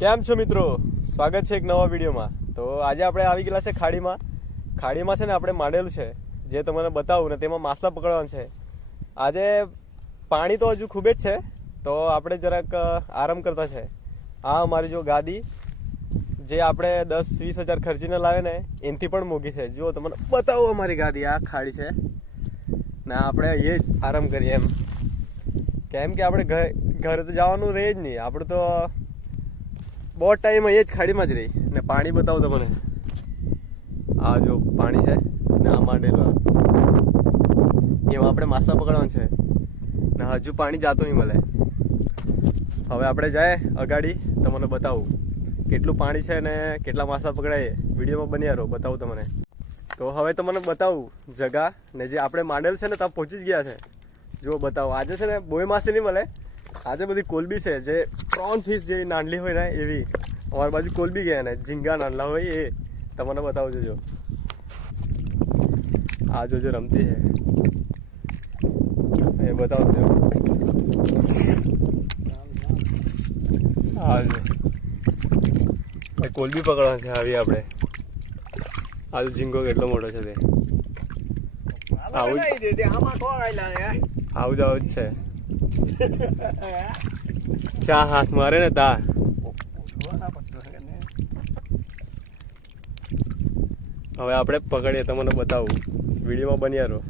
કેમ છો મિત્રો, સ્વાગત છે એક નવા વિડીયોમાં। તો આજે આપણે આવી ગયેલા છે ખાડીમાં છે ને આપણે માંડેલું છે જે તમને બતાવું ને તેમાં માછલા પકડવાના છે। આજે પાણી તો હજુ ખૂબ જ છે તો આપણે જરાક આરામ કરતા છે। આ અમારી જો ગાદી જે આપણે 10-20 હજાર ખર્ચીને લાવે ને એનાથી પણ મોંઘી છે। જો તમને બતાવું અમારી ગાદી, આ ખાડી છે ને આપણે એ જ આરામ કરીએ એમ, કેમ કે આપણે ઘરે તો જવાનું રહે જ નહીં, આપણે તો બહુ ટાઈમ એ જ ખાડીમાં જ રહી ને। પાણી બતાવું તમને, આ જો પાણી છે ને આ માંડેલું, એમાં આપણે માછલા પકડવાનું છે ને હજુ પાણી જાતું નહીં મળે। હવે આપણે જાય અગાડી તમને બતાવું કેટલું પાણી છે ને કેટલા માછલા પકડાય, વિડીયોમાં બન્યા રહો, બતાવું તમને। તો હવે તમને બતાવું જગા ને જે આપણે માંડેલ છે ને ત્યાં પહોંચી જ ગયા છે। જો બતાવો, આજે છે ને બોય માછલી નહીં મળે, આજે બધી કોલબી છે જે પ્રોન ફિશ જેવી નાનલી હોય ને એવી અમારી બાજુ કોલબી ગયા ને ઝીંગા નાનલા હોય એ તમને બતાવું જોજો। આ જોજો રમતી છે એ બતાવું જો, હા કોલબી પકડવાનું છે આવી આપણે। આજુ ઝીંગો કેટલો મોટો છે તે આવું જ છે। ચા હાથ મારે ને તા હવે આપણે પકડીએ, તમને બતાવું, વિડીયોમાં બન્યા રહો।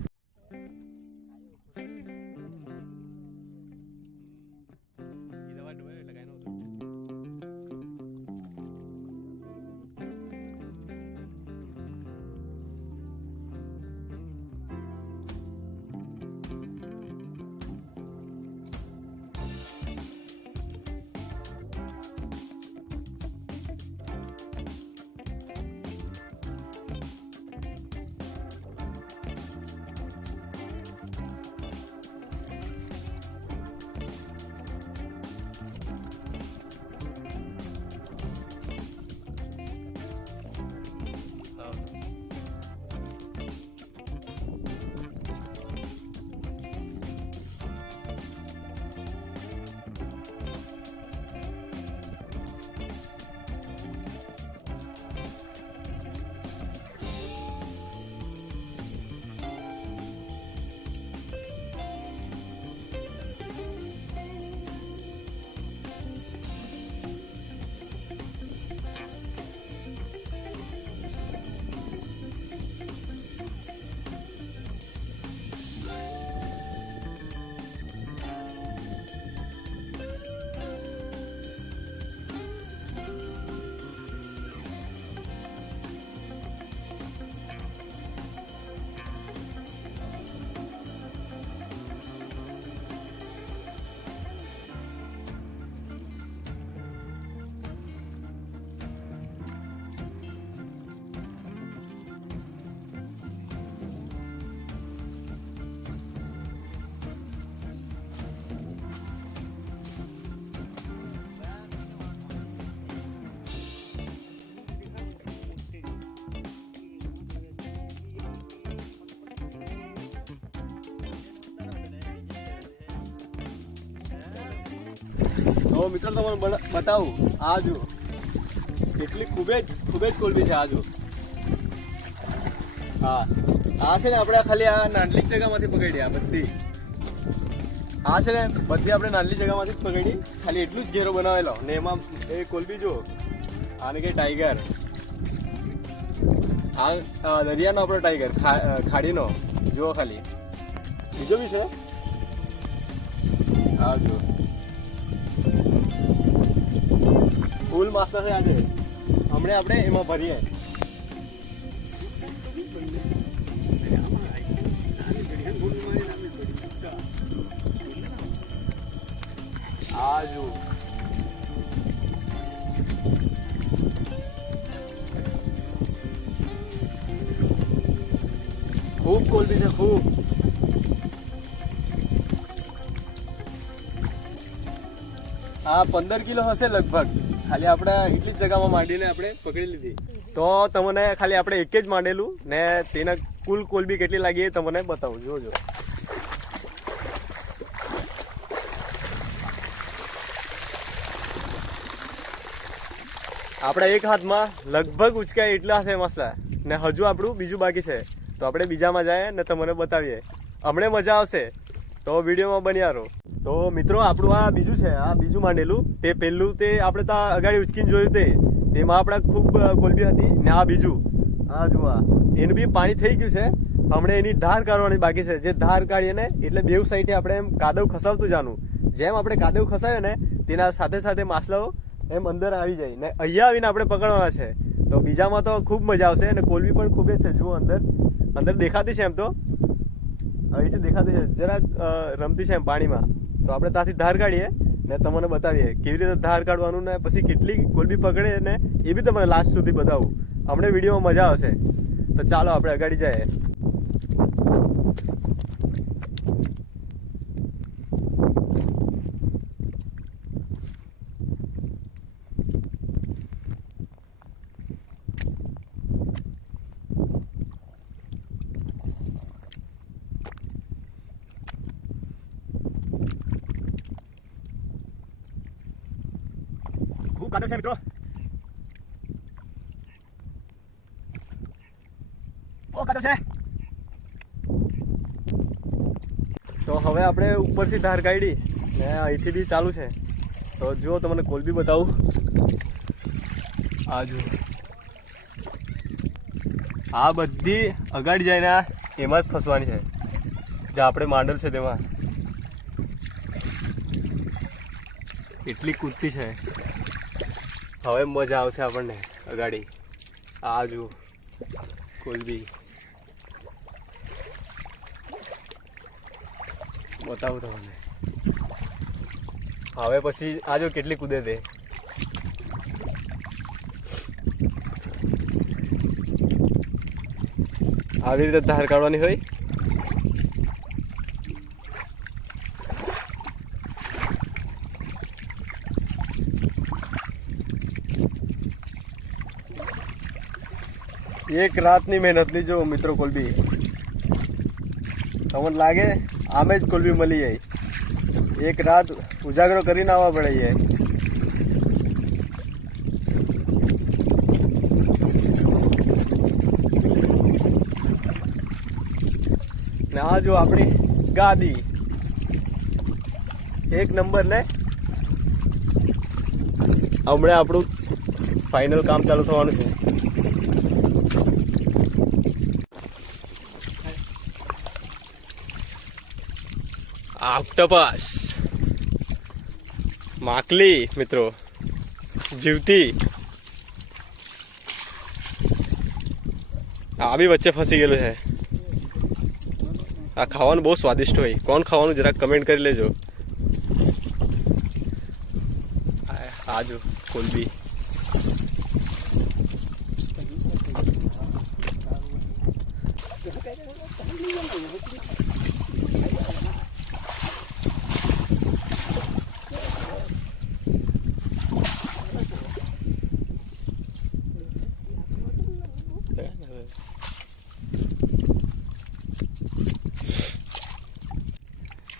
તો મિત્રો તમને બતાવું, આ જો કેટલી ખૂબ જ કોલબી છે। આ જો હા, આ છે ને આપણે ખાલી આ નાનલી જગ્યામાંથી પકડી, આ બધી આ છે ને બધી આપણે નાનલી જગ્યામાંથી જ પકડી, ખાલી એટલું જ ઘેરો બનાવેલો ને એમાં એ કોલબી જો, આને કે ટાઈગર, આ દરિયાનો આપણો ટાઈગર, ખાડીનો જુઓ, ખાલી બીજો બી છે આ જો, ફૂલ માછલા છે આજે, હમણાં આપણે એમાં ભરીએ। આ જો ખૂબ કોલબી છે, ખૂબ। આ 15 કિલો હશે લગભગ, ખાલી આપણે એટલી જ જગ્યામાં માંડીને આપણે પકડી લીધી। તો તમને ખાલી આપણે એક જ માંડેલું ને તેના કુલ કોલબી કેટલી લાગી એ તમને બતાવું, જોજો। આપણા એક હાથમાં લગભગ ઉચકાય એટલા છે માછલા ને હજુ આપણું બીજું બાકી છે. તો આપણે બીજામાં જાય ને તમને બતાવીએ. હમણે મજા આવશે તો વિડીયોમાં બન્યા રહો. તો મિત્રો આપણું આ બીજું છે, આ બીજું માંડેલું. તે પહેલું તે આપણે ત્યાં અગાડી ઉચકીને જોયું તેમાં આપણે ખૂબ કોલબી હતી ને આ બીજું આ જુઓ એનું બી પાણી થઈ ગયું છે. હમણે એની ધાર કાઢવાની બાકી છે. જે ધાર કાઢીએ ને એટલે બેઉ સાઈડે આપણે એમ કાદવ ખસાવતું જાનું. જેમ આપણે કાદવ ખસાવે ને તેના સાથે સાથે માછલાઓ એમ અંદર આવી જાય ને અહીંયા આવીને આપણે પકડવાના છે. તો બીજામાં તો ખૂબ મજા આવશે અને કોલબી પણ ખૂબ જ છે. જુઓ અંદર દેખાતી છે. એમ તો અહીંથી દેખાતી છે, જરાક રમતી છે એમ પાણીમાં. તો આપણે ત્યાંથી ધાર કાઢીએ ને તમને બતાવીએ કેવી રીતે ધાર કાઢવાનું ને પછી કેટલી કોલબી પકડે ને એ બી તમને લાસ્ટ સુધી બતાવું. હમણાં વિડીયોમાં મજા આવશે. તો ચાલો આપણે અગાડી જઈએ. ખૂબ કાદવ છે મિત્રો. બહુ કાદવ છે. તો હવે આપણે ઉપરથી ધાર કાઢી ને અહીંથી બી ચાલુ છે. તો જુઓ તમને કોલબી બતાવું. આ જુઓ આ બધી અગાડી જઈને એમાં જ ફસવાની છે. જે આપણે માંડલ છે તેમાં એટલી કૂદતી છે. હવે મજા આવશે આપણને અગાડી. આ જુઓ કોલબી બતાવું તમને. હવે પછી આ જો કેટલી કૂદે તે. આવી રીતે ધાર કાઢવાની હોય. એક રાતની મહેનતની જો મિત્રો કોલબી. તમને લાગે આમે જ કોલબી મળી જાય. એક રાત ઉજાગરો કરીને આવવા પડે છે. ને આ જો આપણી ગાદી એક નંબર ને હમણાં આપણું ફાઇનલ કામ ચાલુ થવાનું છે. ઓક્ટોપસ માકલી મિત્રો જીવતી. આ બી વચ્ચે ફસી ગયેલું છે. આ ખાવાનું બહુ સ્વાદિષ્ટ હોય. કોણ ખાવાનું જરાક કમેન્ટ કરી લેજો. આ જો કોલબી.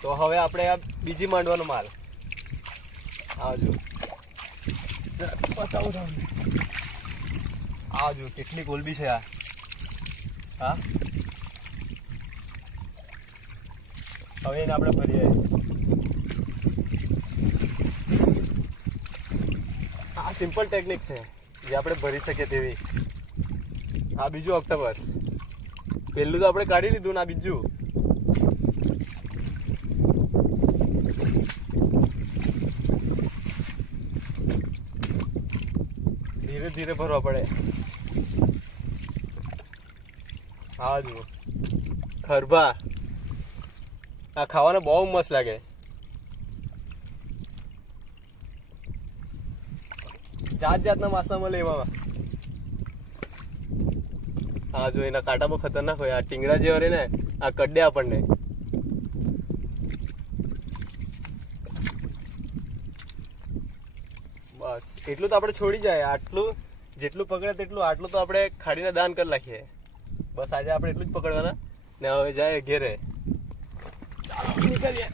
તો હવે આપણે આ બીજી માંડવાનો માલ આવજો બતાવું તમને. આવજો કેટલી કોલબી છે આ. હા હવે એને આપણે ભરીએ. આ સિમ્પલ ટેકનિક છે જે આપણે ભરી શકીએ તેવી. આ બીજું ઓક્ટોપસ. પહેલું તો આપણે કાઢી લીધું ને આ બીજું. ધીરે ધીરે ભરવા પડે. હા જુઓ ખરબા. આ ખાવાનો બહુ મસ્ત લાગે. જાત જાતના માછલા મળે એમાં. હા જો એના કાંટા બહુ ખતરનાક હોય. આ ટીંગડા જેવા રહે ને આ કડ્ડે આપણને. બસ એટલું તો આપણે છોડી જાય. આટલું જેટલું પકડે તેટલું. આટલું તો આપણે ખાડીને દાન કરી નાખીએ. બસ આજે આપણે એટલું જ પકડવાના ને હવે જાય ઘેરે. ચાલો નીકળીએ.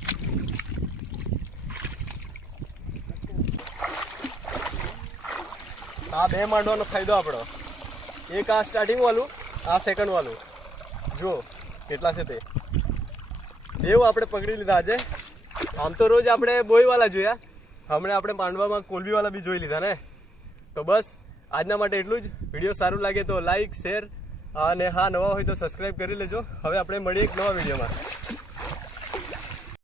આ 2 માંડવાનો ફાયદો આપણો. એક આ સ્ટાર્ટિંગ વાળું, આ સેકન્ડ વાળું. જો કેટલા છે તે. એવું આપણે પકડી લીધા આજે. આમ તો રોજ આપણે બોયવાળા જોયા, હમણાં આપણે માંડવામાં કોલબીવાળા બી જોઈ લીધા ને. તો બસ આજના માટે એટલું જ. વિડીયો સારું લાગે તો લાઈક, શેર અને હા નવા હોય તો સબસ્ક્રાઈબ કરી લેજો. હવે આપણે મળીએ એક નવા વિડીયોમાં.